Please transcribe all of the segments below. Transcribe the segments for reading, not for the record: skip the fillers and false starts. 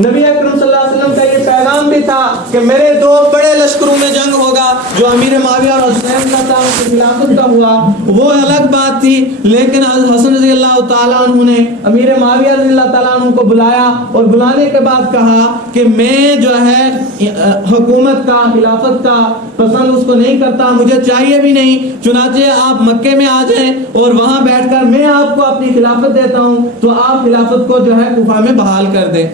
نبی اکرم صلی اللہ علیہ وسلم کا یہ پیغام بھی تھا کہ میرے دو بڑے لشکروں میں جنگ ہوگا، جو امیر معاویہ اور حسین کا تھا ان کی خلافت کا ہوا وہ الگ بات تھی، لیکن حسن رضی اللہ تعالیٰ عنہ نے امیر معاویہ رضی اللہ تعالیٰ عنہ کو بلایا اور بلانے کے بعد کہا کہ میں جو ہے حکومت کا خلافت کا پسند اس کو نہیں کرتا، مجھے چاہیے بھی نہیں، چنانچہ آپ مکے میں آ جائیں اور وہاں بیٹھ کر میں آپ کو اپنی خلافت دیتا ہوں تو آپ خلافت کو جو ہے کوفہ میں بحال کر دیں۔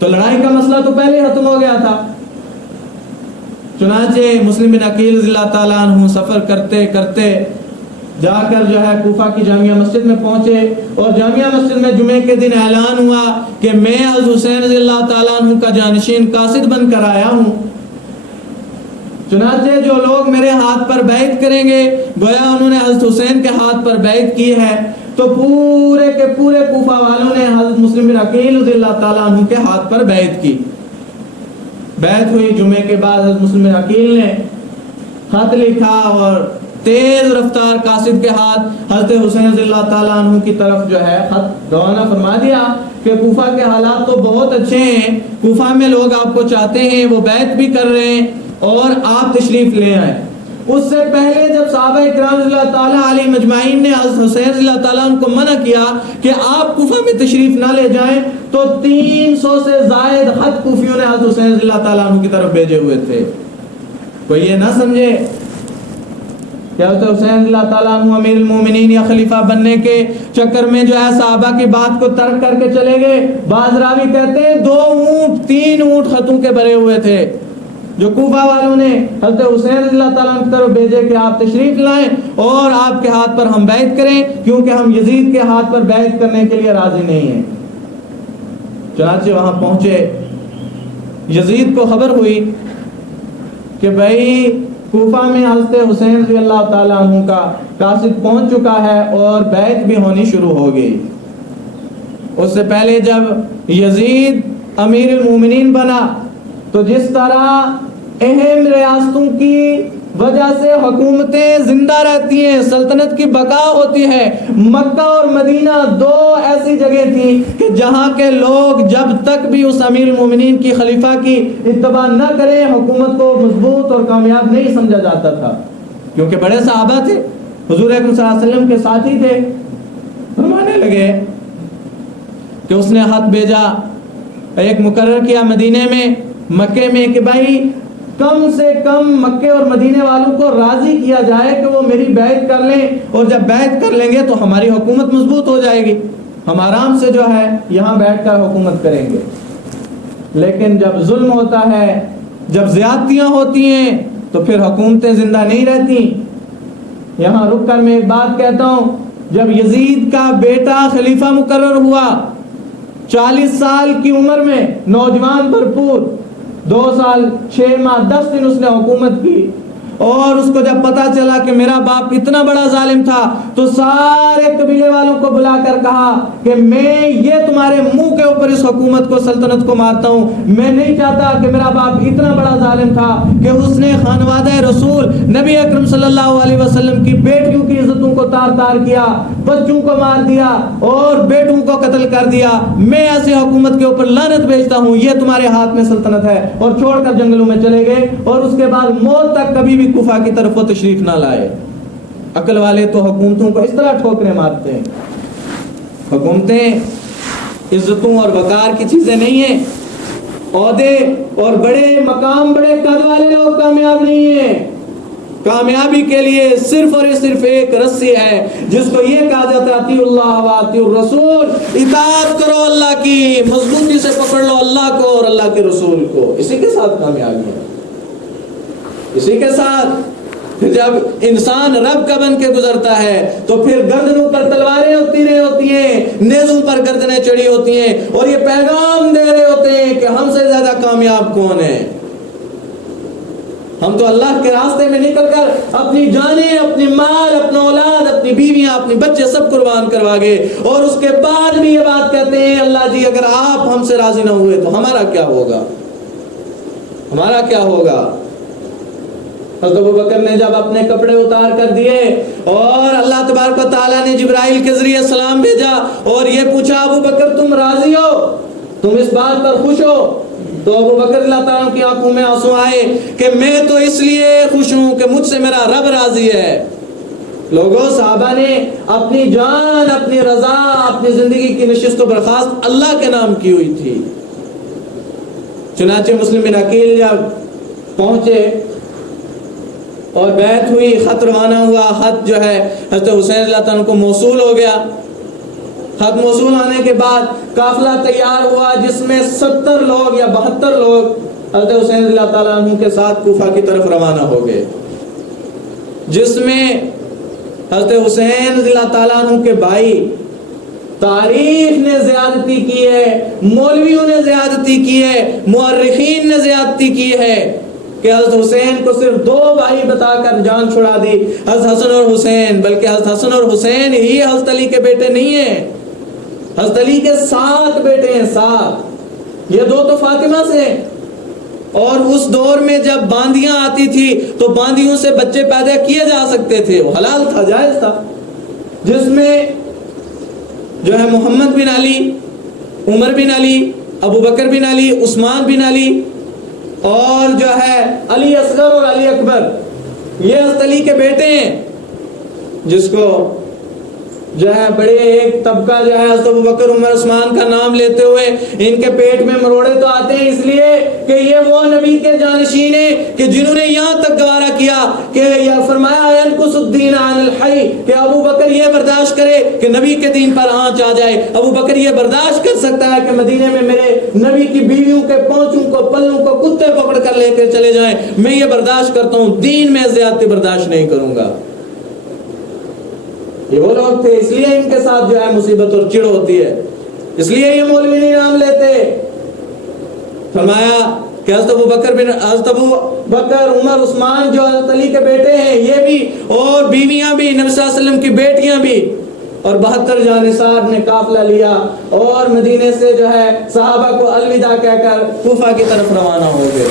تو لڑائی کا مسئلہ تو پہلے ختم ہو گیا تھا۔ چنانچہ مسلم بن عقیل رضی اللہ تعالیٰ عنہ سفر کرتے کرتے جا کر جو ہے کوفہ کی جامعہ مسجد میں پہنچے اور جامعہ مسجد میں جمعے کے دن اعلان ہوا کہ میں حضرت حسین رضی اللہ تعالیٰ عنہ کا جانشین قاصد بن کر آیا ہوں۔ چنانچہ جو لوگ میرے ہاتھ پر بیعت کریں گے، گویا انہوں نے حضرت حسین کے ہاتھ پر بیعت کی ہے، تو پورے کے پورے کوفہ والوں نے حضرت مسلم بن عقیل رضی اللہ تعالیٰ عنہ کے ہاتھ پر بیعت کی۔ بیعت ہوئی، جمعے کے بعد حضرت مسلم بن عقیل نے خط لکھا اور تیز رفتار قاصد کے ہاتھ حضرت حسین رضی اللہ تعالیٰ عنہ کی طرف جو ہے خط روانہ فرما دیا کہ کوفہ کے حالات تو بہت اچھے ہیں، کوفہ میں لوگ آپ کو چاہتے ہیں، وہ بیعت بھی کر رہے ہیں اور آپ تشریف لے آئیں۔ اس سے پہلے جب صحابہ اکرام رضی اللہ تعالیٰ علیہ مجمعین نے حضرت حسین رضی اللہ تعالیٰ عنہ کو منع کیا کہ آپ کوفہ میں تشریف نہ لے جائیں، تو 300 سے زائد خط کوفیوں نے حضرت حسین رضی اللہ تعالیٰ عنہ کی طرف بھیجے ہوئے تھے۔ کوئی یہ نہ سمجھے کہ حضرت حسین رضی اللہ تعالیٰ عنہ امیر المومنین یا خلیفہ بننے کے چکر میں جو ہے صحابہ کی بات کو ترک کر کے چلے گئے۔ بعض راوی کہتے ہیں 2 اونٹ 3 اونٹ خطوں کے بھرے ہوئے تھے جو کوفہ والوں نے حضرت حسین رضی اللہ تعالیٰ عنہ کی طرف بھیجے کہ آپ تشریف لائیں اور آپ کے ہاتھ پر ہم بیعت کریں، کیونکہ ہم یزید کے ہاتھ پر بیعت کرنے کے لیے راضی نہیں ہیں۔ چنانچہ وہاں پہنچے، یزید کو خبر ہوئی کہ بھائی کوفہ میں حضرت حسین رضی اللہ تعالیٰ عنہ کا قاصد پہنچ چکا ہے اور بیعت بھی ہونی شروع ہو گئی۔ اس سے پہلے جب یزید امیر المومنین بنا تو جس طرح اہم ریاستوں کی وجہ سے حکومتیں زندہ رہتی ہیں، سلطنت کی بقا ہوتی ہے، مکہ اور مدینہ 2 ایسی جگہ تھی کہ جہاں کے لوگ جب تک بھی اس امیر المومنین کی خلیفہ کی اتباع نہ کریں حکومت کو مضبوط اور کامیاب نہیں سمجھا جاتا تھا، کیونکہ بڑے صحابہ تھے، حضور اکرم صلی اللہ علیہ وسلم کے ساتھی تھے۔ فرمانے لگے کہ اس نے خط بھیجا، ایک مقرر کیا مدینے میں، مکے میں، کہ بھائی کم سے کم مکے اور مدینے والوں کو راضی کیا جائے کہ وہ میری بیعت کر لیں، اور جب بیعت کر لیں گے تو ہماری حکومت مضبوط ہو جائے گی، ہم آرام سے جو ہے یہاں بیٹھ کر حکومت کریں گے۔ لیکن جب ظلم ہوتا ہے، جب زیادتیاں ہوتی ہیں تو پھر حکومتیں زندہ نہیں رہتی۔ یہاں رک کر میں ایک بات کہتا ہوں، جب یزید کا بیٹا خلیفہ مقرر ہوا 40 سال کی عمر میں، نوجوان بھرپور، 2 سال 6 ماہ 10 دن اس نے حکومت کی، اور اس کو جب پتا چلا کہ میرا باپ اتنا بڑا ظالم تھا تو سارے قبیلے والوں کو بلا کر کہا کہ میں یہ تمہارے منہ کے اوپر اس حکومت کو، سلطنت کو مارتا ہوں، میں نہیں چاہتا کہ میرا باپ اتنا بڑا ظالم تھا کہ اس نے خانوادہ رسول نبی اکرم صلی اللہ علیہ وسلم کی بیٹیوں کی عزتوں کو تار تار کیا، بچوں کو مار دیا اور بیٹوں کو قتل کر دیا۔ میں ایسی حکومت کے اوپر لعنت بھیجتا ہوں، یہ تمہارے ہاتھ میں سلطنت ہے، اور چھوڑ کر جنگلوں میں چلے گئے، اور اس کے بعد موت تک کبھی بھی کوفہ کی طرف وہ تشریف نہ لائے۔ عقل والے تو حکومتوں کو اس طرح ٹھوکریں مارتے ہیں۔ حکومتیں عزتوں اور وقار کی چیزیں نہیں ہیں، عہدے اور بڑے مقام، بڑے قد والے لوگ کامیاب نہیں ہیں۔ کامیابی کے لیے صرف اور صرف ایک رسی ہے، جس کو یہ کہا جاتا ہے اطیعوا اللہ و اطیعوا الرسول، اطاعت کرو اللہ کی، مضبوطی سے پکڑ لو اللہ کو اور اللہ کے رسول کو، اسی کے ساتھ کامیابی ہے، اسی کے ساتھ۔ جب انسان رب کا بن کے گزرتا ہے تو پھر گردنوں پر تلواریں تیریں ہوتی ہیں، نیزوں پر گردنیں چڑھی ہوتی ہیں، اور یہ پیغام دے رہے ہوتے ہیں کہ ہم سے زیادہ کامیاب کون ہے۔ ہم تو اللہ کے راستے میں نکل کر اپنی جانیں، اپنی مال، اپنا اولاد، اپنی بیویاں، اپنے بچے سب قربان کروا گئے، اور اس کے بعد بھی یہ بات کہتے ہیں اللہ جی اگر آپ ہم سے راضی نہ ہوئے تو ہمارا کیا ہوگا، ہمارا کیا ہوگا۔ حضرت ابوبکر نے جب اپنے کپڑے اتار کر دیے اور اللہ تبارک و تعالیٰ نے جبرائیل کے ذریعے سلام بھیجا اور یہ پوچھا ابوبکر تم راضی ہو؟ تم اس بات پر خوش ہو؟ تو ابو بکر اللہ تعالیٰ کی آنکھوں میں آنسو آئے کہ میں تو اس لیے خوش ہوں کہ مجھ سے میرا رب راضی ہے۔ لوگوں، صحابہ نے اپنی جان، اپنی رضا، اپنی زندگی کی نشست و برخاست اللہ کے نام کی ہوئی تھی۔ چنانچہ مسلم بن عقیل جب پہنچے اور بیعت ہوئی، خط روانہ ہوا، خط جو ہے حضرت حسین اللہ تعالیٰ کو موصول ہو گیا۔ خط موصول ہونے کے بعد قافلہ تیار ہوا جس میں 70 لوگ یا 72 لوگ حضرت حسین اللہ تعالیٰ عنہ کے ساتھ کوفہ کی طرف روانہ ہو گئے، جس میں حضرت حسین رضی اللہ تعالیٰ عنہ کے بھائی، تاریخ نے زیادتی کی ہے، مولویوں نے زیادتی کی ہے، مورخین نے زیادتی کی ہے کہ حضرت حسین کو صرف 2 بھائی بتا کر جان چھڑا دی، حضرت حسن اور حسین۔ بلکہ حضرت حسن اور حسین ہی حضرت علی کے بیٹے نہیں ہیں، حضرت علی کے 7 بیٹے ہیں، 7۔ یہ 2 تو فاطمہ سے ہیں۔ اور اس دور میں جب باندیاں آتی تھی تو باندیوں سے بچے پیدا کیے جا سکتے تھے، وہ حلال تھا، جائز تھا، جس میں جو ہے محمد بن علی، عمر بن علی، ابو بکر بن علی، عثمان بن علی اور جو ہے علی اصغر اور علی اکبر، یہ حضرت علی کے بیٹے ہیں، جس کو جو ہے بڑے ایک طبقہ جو ہے حضرت ابو بکر، عمر، عثمان کا نام لیتے ہوئے ان کے پیٹ میں مروڑے تو آتے ہیں، اس لیے کہ یہ وہ نبی کے جانشین ہیں کہ جنہوں نے یہاں تک گوارا کیا کہ یہ فرمایا ينقص الدین عن الحی، کہ ابو بکر یہ برداشت کرے کہ نبی کے دین پر آنچ آ جائے، ابو بکر یہ برداشت کر سکتا ہے کہ مدینے میں میرے نبی کی بیویوں کے پونچوں کو، پلوں کو کتے پکڑ کر لے کر چلے جائیں، میں یہ برداشت کرتا ہوں، دین میں زیادتی برداشت نہیں کروں گا۔ یہ وہ لوگ تھے، اس لیے ان کے ساتھ جو ہے مصیبت اور چڑ ہوتی ہے، اس لیے یہ مولوی نہیں نام لیتے۔ فرمایا کہ حضرت ابو بکر، عمر، عثمان جو حضرت علی کے بیٹے ہیں، یہ بھی، اور بیویاں بھی، نبی صلی اللہ علیہ وسلم کی بیٹیاں بھی، اور 72 جانثار نے قافلہ لیا اور مدینے سے جو ہے صحابہ کو الوداع کہہ کر کوفہ کی طرف روانہ ہو گئے۔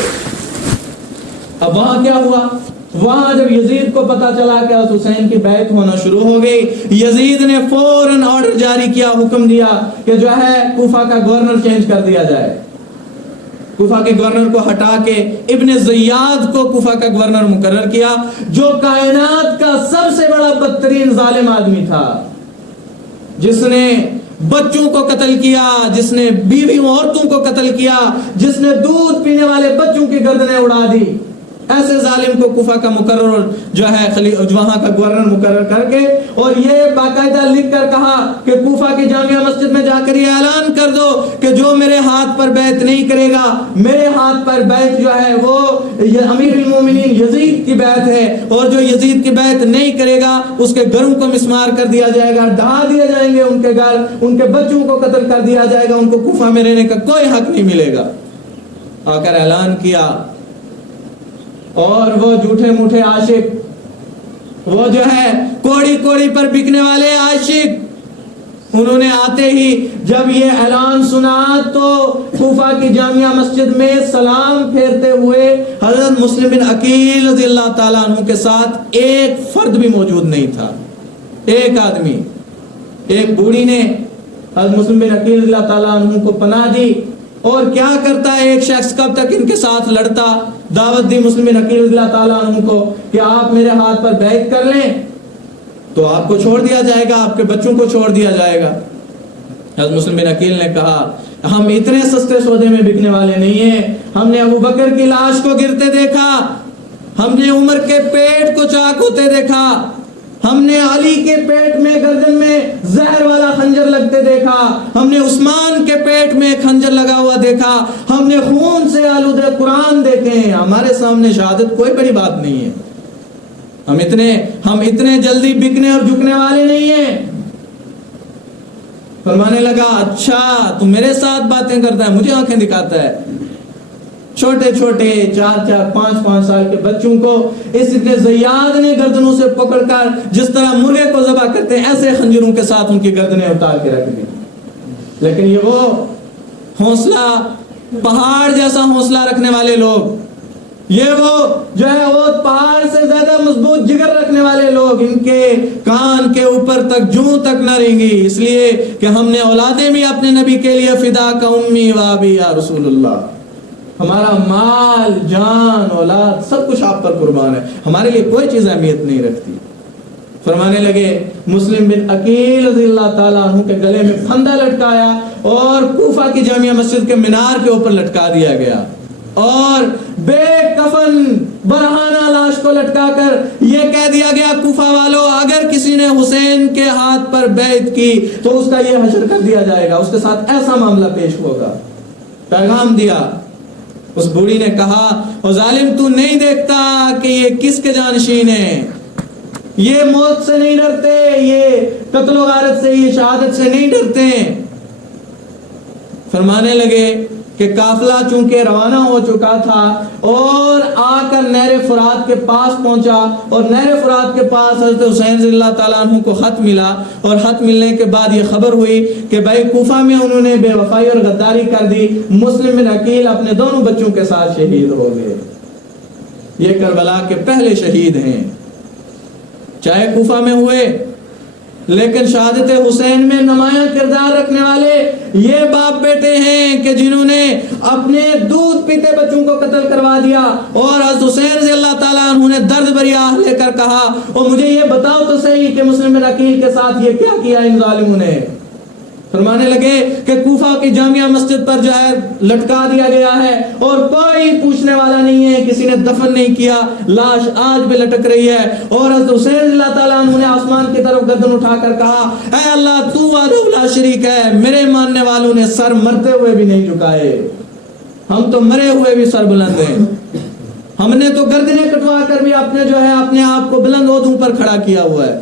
اب وہاں کیا ہوا؟ وہاں جب یزید کو پتا چلا کہ حضرت حسین کی بیعت ہونا شروع ہو گئی، یزید نے فوراً آرڈر جاری کیا، حکم دیا کہ جو ہے کوفہ کا گورنر چینج کر دیا جائے، کوفہ کے گورنر کو ہٹا کے ابن زیاد کو کوفہ کا گورنر مقرر کیا، جو کائنات کا سب سے بڑا بدترین ظالم آدمی تھا، جس نے بچوں کو قتل کیا، جس نے بیویوں عورتوں کو قتل کیا، جس نے دودھ پینے والے بچوں کی گردنیں اڑا دی۔ ایسے ظالم کو کوفہ کا مقرر جو ہے وہاں کا گورنر مقرر کر کے، اور یہ باقاعدہ لکھ کر کہا کہ کوفہ کی جامعہ مسجد میں جا کر یہ اعلان کر دو کہ جو میرے ہاتھ پر بیعت نہیں کرے گا، میرے ہاتھ پر بیعت جو ہے وہ امیر المومنین یزید کی بیعت ہے، اور جو یزید کی بیعت نہیں کرے گا اس کے گھروں کو مسمار کر دیا جائے گا، ڈھا دیے جائیں گے ان کے گھر، ان کے بچوں کو قتل کر دیا جائے گا، ان کو کوفہ میں رہنے کا کوئی حق نہیں ملے گا۔ آ کر اعلان کیا، اور وہ جھوٹے موٹے عاشق، وہ جو ہے کوڑی کوڑی پر بکنے والے عاشق، انہوں نے آتے ہی جب یہ اعلان سنا تو کوفہ کی جامعہ مسجد میں سلام پھیرتے ہوئے حضرت مسلم بن عقیل رضی اللہ تعالیٰ عنہ کے ساتھ ایک فرد بھی موجود نہیں تھا، ایک آدمی، ایک بوڑھی نے حضرت مسلم بن عقیل رضی اللہ تعالیٰ عنہ کو پناہ دی۔ اور کیا کرتا ہے ایک شخص، کب تک ان کے ساتھ لڑتا، دعوت دی مسلم بن عقیل رضی اللہ تعالیٰ عنہ کو کہ آپ میرے ہاتھ پر بیعت کر لیں تو آپ کو چھوڑ دیا جائے گا، آپ کے بچوں کو چھوڑ دیا جائے گا۔ حضرت مسلم بن عقیل نے کہا ہم اتنے سستے سودے میں بکنے والے نہیں ہیں، ہم نے ابو بکر کی لاش کو گرتے دیکھا، ہم نے عمر کے پیٹ کو چاک ہوتے دیکھا، ہم نے علی کے پیٹ میں گردن میں زہر والا خنجر لگتے دیکھا، ہم نے عثمان کے پیٹ میں خنجر لگا ہوا دیکھا، ہم نے خون سے آلودہ قرآن دیکھے ہیں، ہمارے سامنے شہادت کوئی بڑی بات نہیں ہے، ہم اتنے جلدی بکنے اور جھکنے والے نہیں ہیں۔ فرمانے لگا اچھا تو میرے ساتھ باتیں کرتا ہے، مجھے آنکھیں دکھاتا ہے، چھوٹے چھوٹے 4-4 5-5 سال کے بچوں کو اس ابن زیاد نے گردنوں سے پکڑ کر جس طرح مرغے کو ذبح کرتے ہیں ایسے خنجروں کے ساتھ ان کی گردنیں اتار کے رکھ دی۔ لیکن یہ وہ حوصلہ، پہاڑ جیسا حوصلہ رکھنے والے لوگ یہ وہ جو ہے وہ پہاڑ سے زیادہ مضبوط جگر رکھنے والے لوگ، ان کے کان کے اوپر تک جوں تک نہ رہیں گی، اس لیے کہ ہم نے اولادیں بھی اپنے نبی کے لیے فدا کا امی و ابی یا رسول اللہ، ہمارا مال جان اولاد سب کچھ آپ پر قربان ہے، ہمارے لیے کوئی چیز اہمیت نہیں رکھتی۔ فرمانے لگے مسلم بن عقیل رضی اللہ تعالیٰ عنہ کے گلے میں پھندا لٹکایا اور کوفہ کی جامعہ مسجد کے مینار کے اوپر لٹکا دیا گیا، اور بے کفن برہانہ لاش کو لٹکا کر یہ کہہ دیا گیا کوفہ والو اگر کسی نے حسین کے ہاتھ پر بیعت کی تو اس کا یہ حشر کر دیا جائے گا، اس کے ساتھ ایسا معاملہ پیش ہوگا۔ پیغام دیا۔ اس بوڑھی نے کہا او ظالم تو نہیں دیکھتا کہ یہ کس کے جانشین ہیں، یہ موت سے نہیں ڈرتے، یہ قتل و غارت سے، یہ شہادت سے نہیں ڈرتے۔ فرمانے لگے کہ قافلہ چونکہ روانہ ہو چکا تھا اور آ کر نہر فرات کے پاس پہنچا، اور نہر فرات کے پاس حضرت حسین رضی اللہ تعالیٰ عنہ کو خط ملا، اور خط ملنے کے بعد یہ خبر ہوئی کہ بھائی کوفہ میں انہوں نے بے وفائی اور غداری کر دی، مسلم بن عقیل اپنے دونوں بچوں کے ساتھ شہید ہو گئے۔ یہ کربلا کے پہلے شہید ہیں، چاہے کوفہ میں ہوئے، لیکن شہادت حسین میں نمایاں کردار رکھنے والے یہ باپ بیٹے ہیں کہ جنہوں نے اپنے دودھ پیتے بچوں کو قتل کروا دیا، اور حضرت حسین رضی اللہ تعالیٰ عنہ نے درد بھری آہ لے کر کہا اور مجھے یہ بتاؤ تو صحیح کہ مسلم بن عقیل کے ساتھ یہ کیا کیا ان ظالموں نے۔ فرمانے لگے کہ کوفہ کی جامعہ مسجد پر جو ہے لٹکا دیا گیا ہے اور کوئی پوچھنے والا نہیں ہے، کسی نے دفن نہیں کیا، لاش آج بھی لٹک رہی ہے۔ اور حضرت حسین رضی اللہ تعالیٰ عنہ نے آسمان کی طرف گردن اٹھا کر کہا اے اللہ تو وحدہ لا شریک ہے، میرے ماننے والوں نے سر مرتے ہوئے بھی نہیں جھکائے، ہم تو مرے ہوئے بھی سر بلند ہیں، ہم نے تو گردنیں کٹوا کر بھی اپنے جو ہے اپنے آپ کو بلند عہدوں پر کھڑا کیا ہوا ہے۔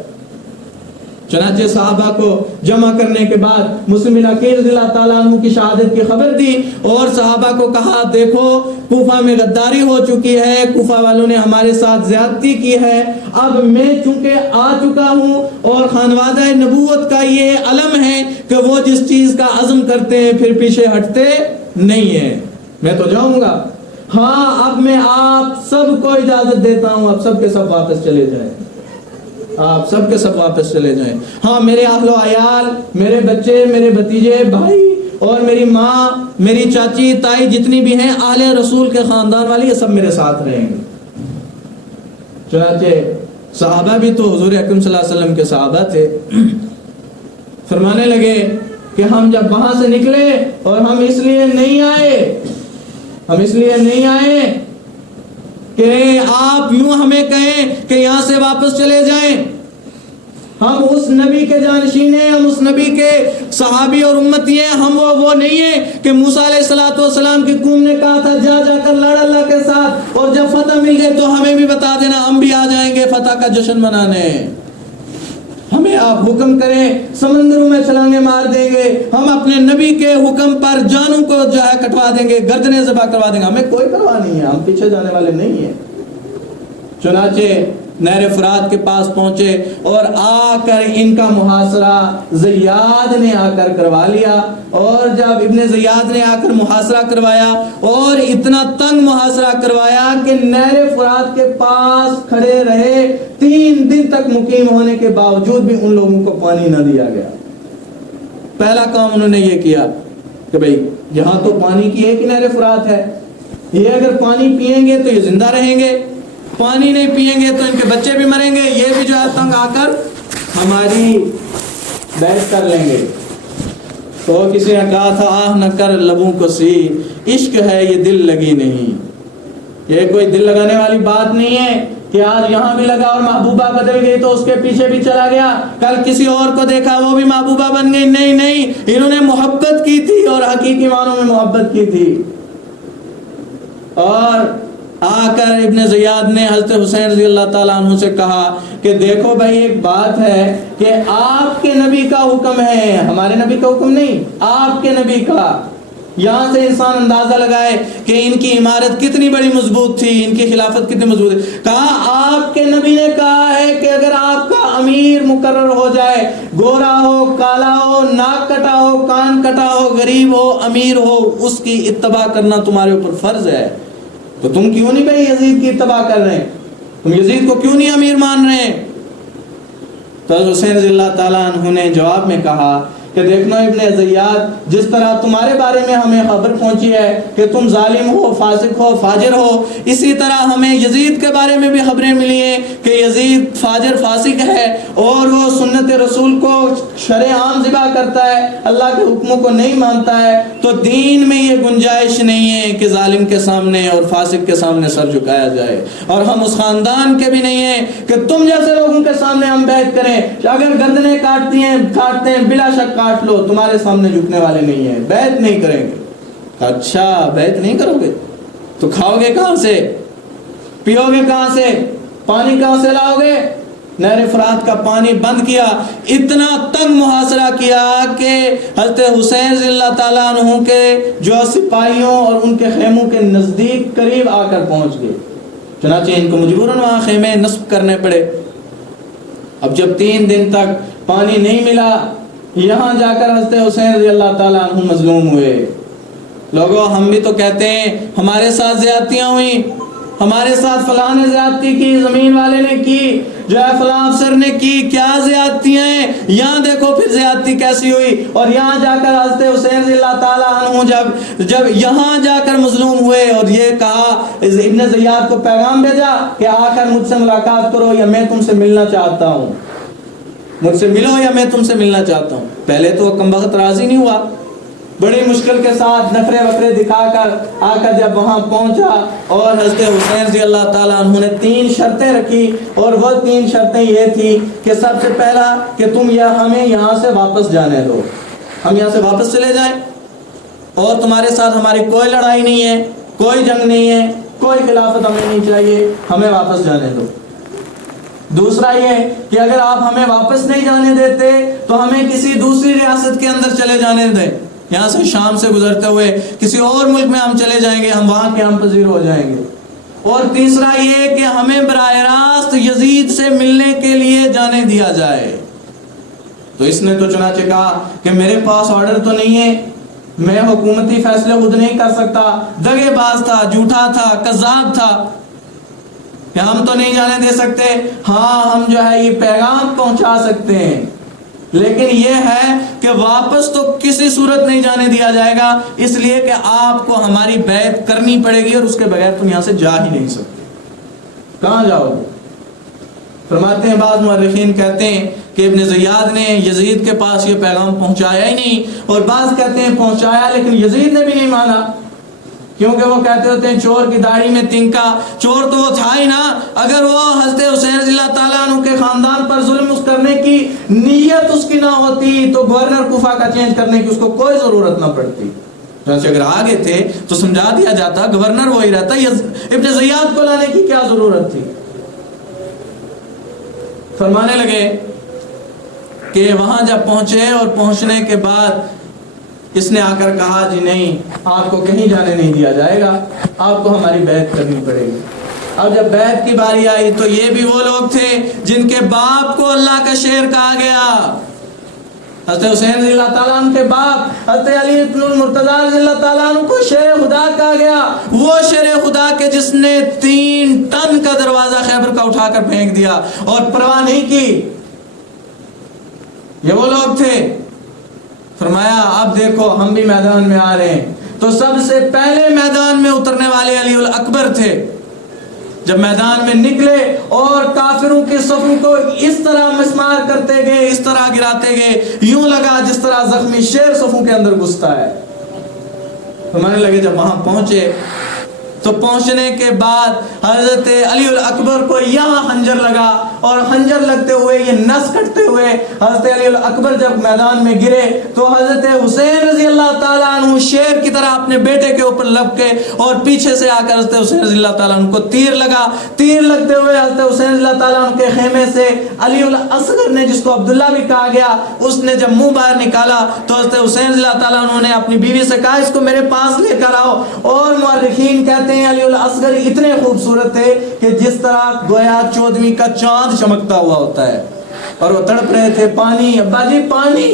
چنانچہ صحابہ کو جمع کرنے کے بعد مسلم بن عقیل رضی اللہ تعالیٰ عنہ کی شہادت کی خبر دی، اور صحابہ کو کہا دیکھو کوفہ میں غداری ہو چکی ہے، کوفہ والوں نے ہمارے ساتھ زیادتی کی ہے، اب میں چونکہ آ چکا ہوں اور خانوادہ نبوت کا یہ علم ہے کہ وہ جس چیز کا عزم کرتے ہیں پھر پیچھے ہٹتے نہیں ہیں، میں تو جاؤں گا، ہاں اب میں آپ سب کو اجازت دیتا ہوں اب سب کے سب واپس چلے جائیں، آپ سب کے سب واپس چلے جائیں، ہاں میرے اہل و عیال، میرے بچے، میرے بھتیجے، بھائی اور میری ماں، میری چاچی، تائی جتنی بھی ہیں اہل رسول کے خاندان والی، یہ سب میرے ساتھ رہیں گے۔ چنانچہ صحابہ بھی تو حضور اکرم صلی اللہ علیہ وسلم کے صحابہ تھے، فرمانے لگے کہ ہم جب وہاں سے نکلے اور ہم اس لیے نہیں آئے کہ آپ یوں ہمیں کہیں کہ یہاں سے واپس چلے جائیں، ہم اس نبی کے جانشین ہیں، ہم اس نبی کے صحابی اور امتی ہیں، ہم وہ نہیں ہیں کہ موسیٰ علیہ السلام کی قوم نے کہا تھا جا کر لڑ اللہ کے ساتھ، اور جب فتح مل گئے تو ہمیں بھی بتا دینا، ہم بھی آ جائیں گے فتح کا جشن منانے، ہمیں آپ حکم کریں سمندروں میں چھلانگیں مار دیں گے، ہم اپنے نبی کے حکم پر جانوں کو جو ہے کٹوا دیں گے، گردنیں ذبح کروا دیں گے، ہمیں کوئی پرواہ نہیں ہے، ہم پیچھے جانے والے نہیں ہیں۔ چنانچہ نہر فرات کے پاس پہنچے اور آ کر ان کا محاصرہ زیاد نے آ کر کروا لیا، اور جب ابن زیاد نے آ کر محاصرہ کروایا اور اتنا تنگ محاصرہ کروایا کہ نہر فرات کے پاس کھڑے رہے، 3 دن تک مقیم ہونے کے باوجود بھی ان لوگوں کو پانی نہ دیا گیا۔ پہلا کام انہوں نے یہ کیا کہ بھئی یہاں تو پانی کی ایک نہر فرات ہے، یہ اگر پانی پیئیں گے تو یہ زندہ رہیں گے، پانی نہیں پیئیں گے تو ان کے بچے بھی مریں گے، یہ بھی جو ہے تنگ آ کر ہماری بیعت کر لیں گے۔ تو کسی نے کہا تھا آہ نہ کر لبوں کو سی، عشق ہے یہ دل لگی نہیں، یہ کوئی دل لگانے والی بات نہیں ہے کہ آج یہاں بھی لگا اور محبوبہ بدل گئی تو اس کے پیچھے بھی چلا گیا، کل کسی اور کو دیکھا وہ بھی محبوبہ بن گئی، نہیں، انہوں نے محبت کی تھی اور حقیقی معنوں میں محبت کی تھی۔ اور آ کر ابن زیاد نے حضرت حسین رضی اللہ تعالیٰ عنہ سے کہا کہ دیکھو بھائی ایک بات ہے کہ آپ کے نبی کا حکم ہے، ہمارے نبی کا حکم نہیں، آپ کے نبی کا، یہاں سے انسان اندازہ لگائے کہ ان کی عمارت کتنی بڑی مضبوط تھی، ان کی خلافت کتنی مضبوط ہے۔ کہا آپ کے نبی نے کہا ہے کہ اگر آپ کا امیر مقرر ہو جائے، گورا ہو، کالا ہو، ناک کٹا ہو، کان کٹا ہو، غریب ہو، امیر ہو، اس کی اتباع کرنا تمہارے اوپر فرض ہے۔ تو تم کیوں نہیں بھائی یزید کی اتباع کر رہے ہیں؟ تم یزید کو کیوں نہیں امیر مان رہے ہیں؟ تو حسین رضی اللہ تعالیٰ عنہ نے جواب میں کہا کہ دیکھنا ابن زیاد، جس طرح تمہارے بارے میں ہمیں خبر پہنچی ہے کہ تم ظالم ہو، فاسق ہو، فاجر ہو، اسی طرح ہمیں یزید کے بارے میں بھی خبریں ملی ہیں کہ یزید فاجر فاسق ہے اور وہ سنت رسول کو شرع عام ذبح کرتا ہے، اللہ کے حکموں کو نہیں مانتا ہے۔ تو دین میں یہ گنجائش نہیں ہے کہ ظالم کے سامنے اور فاسق کے سامنے سر جھکایا جائے، اور ہم اس خاندان کے بھی نہیں ہیں کہ تم جیسے لوگوں کے سامنے ہم بیعت کریں۔ اگر گردنیں کاٹتے ہیں بلا شک کاٹ لو، تمہارے سامنے جھکنے والے نہیں ہیں، بیعت نہیں کریں گے۔ اچھا بیعت نہیں کرو گے تو کھاؤ گے کہاں سے، پیو گے کہاں سے، پانی کہاں سے لاؤ گے؟ نہر فرات کا پانی بند کیا، اتنا تنگ محاصرہ کیا کہ حضرت حسین رضی اللہ تعالیٰ عنہ کے جو سپاہیوں اور ان کے خیموں کے نزدیک قریب آ کر پہنچ گئے، چنانچہ ان کو مجبوراً وہاں خیمے نصب کرنے پڑے۔ اب جب 3 دن تک پانی نہیں ملا، یہاں جا کر حضرت حسین رضی اللہ تعالیٰ عنہ مظلوم ہوئے۔ لوگوں ہم بھی تو کہتے ہیں ہمارے ساتھ زیادتیاں ہوئیں، ہمارے ساتھ فلاں نے زیادتی کی، زمین والے نے کی، جو ہے فلاں افسر نے کی، کیا زیادتیاں ہیں، یہاں دیکھو پھر زیادتی کیسی ہوئی۔ اور یہاں جا کر حضرت حسین رضی اللہ تعالیٰ عنہ جب یہاں جا کر مظلوم ہوئے اور یہ کہا، ابن زیاد کو پیغام بھیجا کہ آ کر مجھ سے ملاقات کرو یا میں تم سے ملنا چاہتا ہوں، مجھ سے ملو یا میں تم سے ملنا چاہتا ہوں۔ پہلے تو وہ کمبخت راضی نہیں ہوا، بڑی مشکل کے ساتھ نخرے وکرے دکھا کر آ کر جب وہاں پہنچا اور حضرت حسین رضی اللہ تعالیٰ عنہ نے 3 شرطیں رکھی، اور وہ 3 شرطیں یہ تھی کہ سب سے پہلا کہ تم ہمیں یہاں سے واپس جانے دو، ہم یہاں سے واپس چلے جائیں اور تمہارے ساتھ ہماری کوئی لڑائی نہیں ہے، کوئی جنگ نہیں ہے، کوئی خلافت ہمیں نہیں چاہیے، ہمیں واپس جانے دو۔ دوسرا یہ کہ اگر آپ ہمیں واپس نہیں جانے دیتے تو ہمیں کسی دوسری ریاست کے اندر چلے جانے دیں، یہاں سے شام سے گزرتے ہوئے کسی اور ملک میں ہم چلے جائیں گے، ہم وہاں کے ہم پذیر ہو جائیں گے۔ اور تیسرا یہ کہ ہمیں براہ راست یزید سے ملنے کے لیے جانے دیا جائے۔ تو اس نے تو چنانچہ کہا کہ میرے پاس آرڈر تو نہیں ہے، میں حکومتی فیصلے خود نہیں کر سکتا، دغے باز تھا، جھوٹا تھا، کذاب تھا، کہ ہم تو نہیں جانے دے سکتے۔ ہاں ہم جو ہے یہ پیغام پہنچا سکتے ہیں، لیکن یہ ہے کہ واپس تو کسی صورت نہیں جانے دیا جائے گا، اس لیے کہ آپ کو ہماری بیعت کرنی پڑے گی اور اس کے بغیر تم یہاں سے جا ہی نہیں سکتے۔ کہاں جاؤ گے؟ فرماتے ہیں بعض مورخین کہتے ہیں کہ ابن زیاد نے یزید کے پاس یہ پیغام پہنچایا ہی نہیں، اور بعض کہتے ہیں پہنچایا لیکن یزید نے بھی نہیں مانا، کیونکہ وہ کہتے ہوتے ہیں چور کی داڑھی میں تنکا، چور تو وہ تھا ہی نا۔ اگر وہ حضرت حسین رضی اللہ تعالیٰ عنہ کے خاندان پر ظلم کرنے کی نیت اس کی نہ ہوتی تو گورنر کوفہ کا چینج کرنے کی اس کو کوئی ضرورت نہ پڑتی۔ اگر آگے تھے تو سمجھا دیا جاتا، گورنر وہی رہتا، ابن زیاد کو لانے کی کیا ضرورت تھی۔ فرمانے لگے کہ وہاں جب پہنچے اور پہنچنے کے بعد اس نے آ کر کہا جی نہیں، آپ کو کہیں جانے نہیں دیا جائے گا، آپ کو ہماری بیعت کرنی پڑے گی۔ اب جب بیعت کی باری آئی تو یہ بھی وہ لوگ تھے جن کے باپ کو اللہ کا شیر کہا گیا۔ حضرت حسین رضی اللہ تعالیٰ عنہ کے باپ حضرت علی بن المرتضیٰ رضی اللہ تعالیٰ عنہ کو شیر خدا کہا گیا، وہ شیر خدا کے جس نے 3 ٹن کا دروازہ خیبر کا اٹھا کر پھینک دیا اور پرواہ نہیں کی، یہ وہ لوگ تھے۔ فرمایا اب دیکھو ہم بھی میدان میں آ رہے ہیں۔ تو سب سے پہلے میدان میں اترنے والے علی الاکبر تھے۔ جب میدان میں نکلے اور کافروں کے صفوں کو اس طرح مسمار کرتے گئے، اس طرح گراتے گئے، یوں لگا جس طرح زخمی شیر صفوں کے اندر گھستا ہے۔ فرمانے لگے جب وہاں پہنچے تو پہنچنے کے بعد حضرت علی الاکبر کو یہاں خنجر لگا، اور خنجر لگتے ہوئے یہ نس کٹتے ہوئے حضرت علی الاکبر جب میدان میں گرے تو حضرت حسین رضی اللہ تعالیٰ عنہ شیر کی طرح اپنے بیٹے کے اوپر لپ کے اور پیچھے سے آ کر حضرت حسین رضی اللہ تعالیٰ عنہ کو تیر لگا۔ تیر لگتے ہوئے حضرت حسین رضی اللہ تعالیٰ عنہ کے خیمے سے علی الاصغر نے، جس کو عبداللہ بھی کہا گیا، اس نے جب منہ باہر نکالا تو حضرت حسین رضی اللہ تعالیٰ عنہ نے اپنی بیوی سے کہا اس کو میرے پاس لے کر آؤ۔ اور مورخین کہتے ہیں علی الاصغر اتنے خوبصورت تھے کہ جس طرح گویا 14ویں کا چاند چمکتا ہوا ہوتا ہے، اور وہ تڑپ رہے تھے، پانی ابا جی پانی،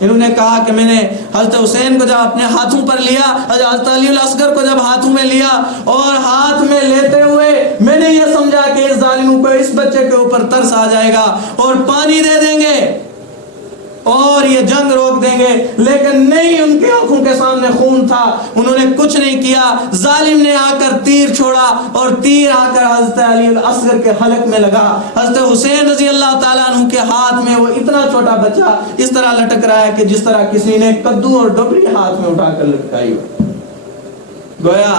انہوں نے کہا کہ میں نے حضرت حسین کو جب اپنے ہاتھوں پر لیا، حضرت علی الاصغر کو جب ہاتھوں میں لیا اور ہاتھ میں لیتے ہوئے میں نے یہ سمجھا کہ اس ظالموں کو اس بچے کے اوپر ترس آ جائے گا اور پانی دے دیں گے اور یہ جنگ روک دیں گے، لیکن نہیں، ان کی آنکھوں کے سامنے خون تھا، انہوں نے کچھ نہیں کیا۔ ظالم نے آ کر تیر چھوڑا اور تیر آ کر حضرت علی الاصغر کے حلق میں لگا۔ حضرت حسین رضی اللہ تعالیٰ عنہ کے ہاتھ میں وہ اتنا چھوٹا بچہ اس طرح لٹک رہا ہے کہ جس طرح کسی نے کدو اور ڈبری ہاتھ میں اٹھا کر لٹکائی ہو۔ گویا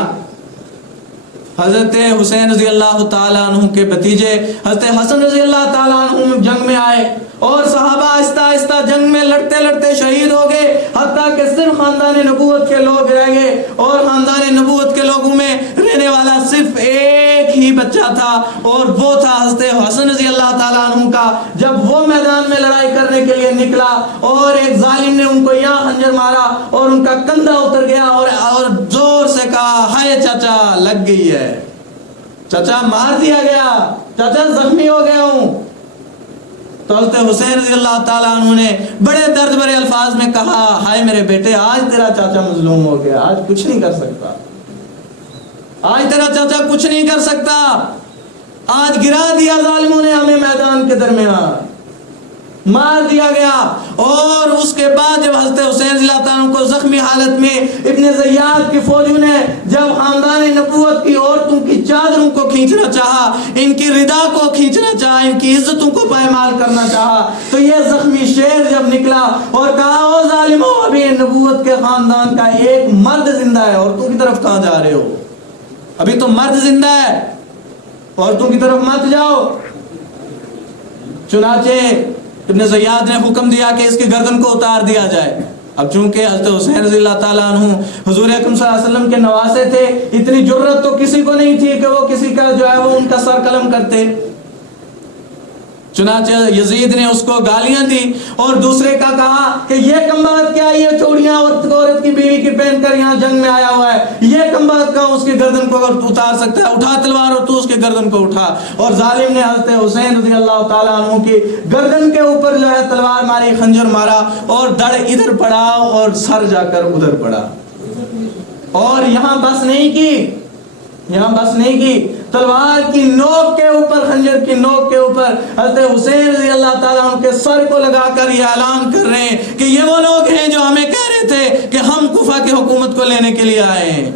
حضرت حسین رضی اللہ تعالیٰ عنہ کے بھتیجے حضرت حسن رضی اللہ تعالیٰ عنہ جنگ میں آئے اور صحابہ آہستہ آہستہ جنگ میں لڑتے لڑتے شہید ہو گئے، حتیٰ کہ صرف خاندان نبوت کے لوگ رہ گئے، اور خاندان نبوت کے لوگوں میں رہنے والا صرف ایک ہی بچہ تھا، اور وہ تھا حضرت حسن رضی اللہ تعالیٰ عنہ کا۔ جب وہ میدان میں لڑائی کرنے کے لیے نکلا اور ایک ظالم نے ان کو یہاں خنجر مارا اور ان کا کندھا اتر گیا اور زور سے کہا، ہائے چاچا لگ گئی ہے، چاچا مار دیا گیا، چاچا زخمی ہو گیا ہوں۔ تو حضرت حسین رضی اللہ تعالیٰ عنہ نے بڑے درد بھرے الفاظ میں کہا، ہائے میرے بیٹے، آج تیرا چاچا مظلوم ہو گیا، آج کچھ نہیں کر سکتا، آج تیرا چاچا کچھ نہیں کر سکتا، آج گرا دیا ظالموں نے ہمیں میدان کے درمیان، مار دیا گیا۔ اور اس کے بعد جب حضرت حسین رضی اللہ تعالیٰ عنہ کو زخمی حالت میں ابن زیاد کی فوجوں نے جب خاندان نبوت کی عورتوں کی چادروں کو کھینچنا چاہا، ان کی ردا کو کھینچنا چاہا، ان کی عزتوں کو پائمال کرنا چاہا، تو یہ زخمی شیر جب نکلا اور کہا، او ظالموں، ابھی نبوت کے خاندان کا ایک مرد زندہ ہے، عورتوں کی طرف کہاں جا رہے ہو؟ ابھی تو مرد زندہ ہے، عورتوں کی طرف مت جاؤ۔ چنانچہ ابن زیاد نے حکم دیا کہ اس کی گردن کو اتار دیا جائے۔ اب چونکہ حضرت حسین رضی اللہ تعالیٰ عنہ حضور اکرم صلی اللہ علیہ وسلم کے نواسے تھے، اتنی جرت تو کسی کو نہیں تھی کہ وہ کسی کا جو ہے وہ ان کا سر قلم کرتے۔ چنانچہ یزید نے اس کو گالیاں دی اور دوسرے کا کہا کہ یہ کمبخت کیا، یہ چوڑیاں عورت کی بیوی کی پہن کر یہاں جنگ میں آیا ہوا ہے، یہ کمبخت کا اس کی گردن کو اتار سکتا ہے، اٹھا تلوار اور تو اس کی گردن کو اٹھا۔ اور ظالم نے حضرت حسین رضی اللہ تعالیٰ عنہ کی گردن کے اوپر جو ہے تلوار ماری، خنجر مارا، اور دڑ ادھر پڑا اور سر جا کر ادھر پڑا۔ اور یہاں بس نہیں کی، تلوار کی نوک کے اوپر، خنجر کی نوک کے اوپر حضرت حسین رضی اللہ تعالیٰ عنہ کے سر کو لگا کر یہ اعلان کر رہے ہیں کہ یہ وہ لوگ ہیں جو ہمیں کہہ رہے تھے کہ ہم کوفہ کی حکومت کو لینے کے لیے آئے ہیں۔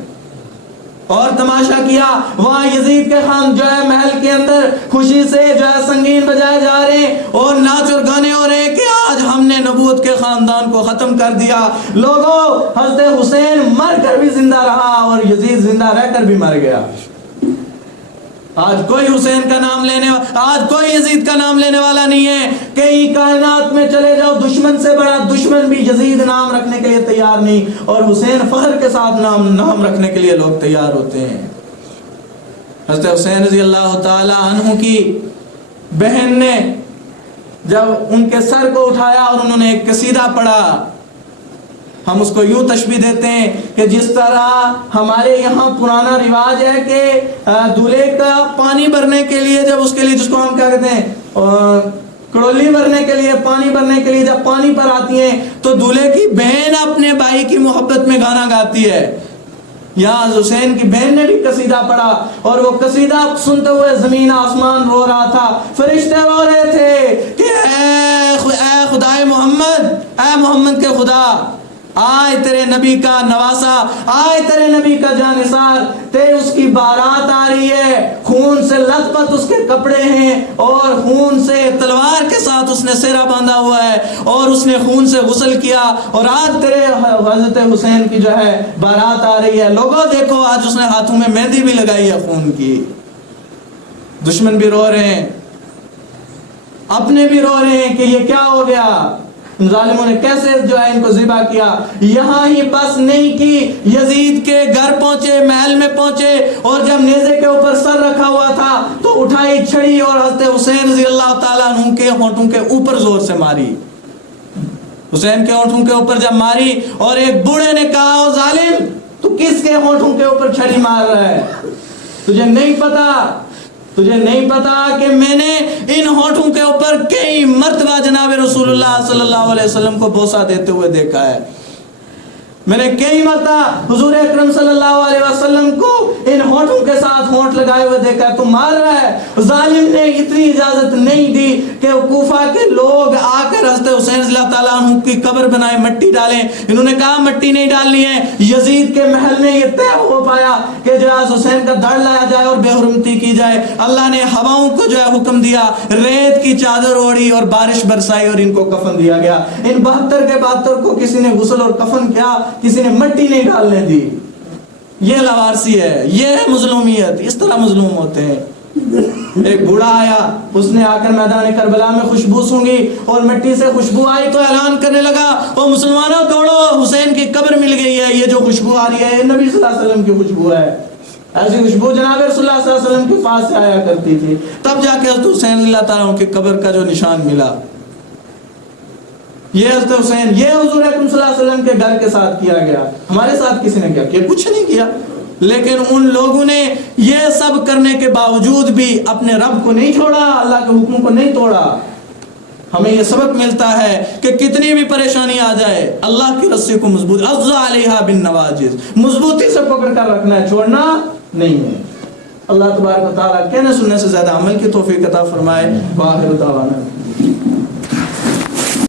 اور تماشا کیا، وہاں یزید کے خان جو ہے محل کے اندر خوشی سے جو ہے سنگین بجائے جا رہے ہیں اور ناچ اور گانے ہو رہے ہیں کہ آج ہم نے نبوت کے خاندان کو ختم کر دیا۔ لوگوں، حضرت حسین مر کر بھی زندہ رہا اور یزید زندہ رہ کر بھی مر گیا۔ آج کوئی حسین کا نام آج کوئی یزید کا نام لینے والا نہیں ہے۔ کئی کائنات میں چلے جاؤ، دشمن سے بڑا دشمن بھی یزید نام رکھنے کے لیے تیار نہیں، اور حسین فخر کے ساتھ نام رکھنے کے لیے لوگ تیار ہوتے ہیں۔ حضرت حسین رضی اللہ تعالی عنہ کی بہن نے جب ان کے سر کو اٹھایا اور انہوں نے ایک قصیدہ پڑھا، ہم اس کو یوں تشبیہ دیتے ہیں کہ جس طرح ہمارے یہاں پرانا رواج ہے کہ دولہے کا پانی بھرنے کے لیے جب اس کے لیے، جس کو ہم کیا کہتے ہیں، کڑولی بھرنے کے لیے، پانی بھرنے کے لیے جب پانی پر آتی ہیں تو دولہے کی بہن اپنے بھائی کی محبت میں گانا گاتی ہے۔ یہاں خسین کی بہن نے بھی قصیدہ پڑھا اور وہ قصیدہ سنتے ہوئے زمین آسمان رو رہا تھا، فرشتے رو رہے تھے کہ اے خدائے محمد، اے محمد کے خدا، آئے تیرے نبی کا نواسا، آئے تیرے نبی کا جانثار، اس کی بارات آ رہی ہے، خون سے لت پت اس کے کپڑے ہیں اور خون سے تلوار کے ساتھ اس نے سہرا باندھا ہوا ہے اور اس نے خون سے غسل کیا، اور آج تیرے حضرت حسین کی جو ہے بارات آ رہی ہے۔ لوگوں دیکھو، آج اس نے ہاتھوں میں مہندی بھی لگائی ہے خون کی۔ دشمن بھی رو رہے ہیں، اپنے بھی رو رہے ہیں کہ یہ کیا ہو گیا، ظالموں نے کیسے جو ہے ان کو ذبح کیا۔ یہاں ہی بس نہیں کی، یزید کے گھر پہنچے، محل میں پہنچے، اور جب نیزے کے اوپر سر رکھا ہوا تھا تو اٹھائی چھڑی اور حضرت حسین رضی اللہ تعالیٰ عنہ کے ہونٹوں کے اوپر زور سے ماری۔ حسین کے ہونٹوں کے اوپر جب ماری اور ایک بوڑھے نے کہا، او ظالم، تو کس کے ہونٹوں کے اوپر چھڑی مار رہا ہے؟ تجھے نہیں پتا تجھے نہیں پتا کہ میں نے ان ہونٹوں کے اوپر کئی مرتبہ جناب رسول اللہ صلی اللہ علیہ وسلم کو بوسہ دیتے ہوئے دیکھا ہے، میں نے کئی مرتبہ حضور اکرم صلی اللہ علیہ وسلم کو ان ہونٹوں کے ساتھ ہونٹ لگائے ہوئے دیکھا ہے، تو مار رہا ہے۔ ظالم نے اتنی اجازت نہیں دی کہ کوفہ کے لوگ آ کر حضرت حسین رضی اللہ تعالیٰ عنہ کی قبر بنائے، مٹی ڈالیں۔ انہوں نے کہا مٹی نہیں ڈالنی ہے، یزید کے محل میں یہ طے ہو پایا کہ جو ہے حسین کا دھڑ لایا جائے اور بے حرمتی کی جائے۔ اللہ نے ہواؤں کو جو ہے حکم دیا، ریت کی چادر اوڑھی اور بارش برسائی اور ان کو کفن دیا گیا۔ ان 72 کے 72 کو کسی نے غسل اور کفن کیا، کسی نے مٹی نہیں ڈالنے دی۔ یہ لاوارسی ہے، یہ ہے مظلومیت، اس طرح مظلوم ہوتے ہیں۔ ایک بوڑھا آیا، اس نے آ کر میدان کربلا میں خوشبو سونگی اور مٹی سے خوشبو آئی تو اعلان کرنے لگا، او مسلمانوں دوڑو، حسین کی قبر مل گئی ہے، یہ جو خوشبو آ رہی ہے یہ نبی صلی اللہ علیہ وسلم کی خوشبو ہے۔ ایسی خوشبو جناب رسول اللہ صلی اللہ علیہ وسلم کے پاس سے آیا کرتی تھی۔ تب جا کے حضرت حسین رضی اللہ تعالیٰ عنہ کی قبر کا جو نشان ملا، یہ حضرت حسین، یہ حضور اکرم صلی اللہ علیہ وسلم کے گھر کے ساتھ کیا گیا۔ ہمارے ساتھ کسی نے کیا کیا؟ کچھ نہیں کیا، لیکن ان لوگوں نے یہ سب کرنے کے باوجود بھی اپنے رب کو نہیں چھوڑا، اللہ کے حکم کو نہیں توڑا۔ ہمیں یہ سبق ملتا ہے کہ کتنی بھی پریشانی آ جائے، اللہ کی رسی کو مضبوط، عض علیہا بالنواجذ، مضبوطی سے پکڑ کر رکھنا ہے، چھوڑنا نہیں ہے۔ اللہ تبارک و تعالیٰ کہنے سننے سے زیادہ عمل کی توفیق عطا فرمائے۔ وآخر دعوانا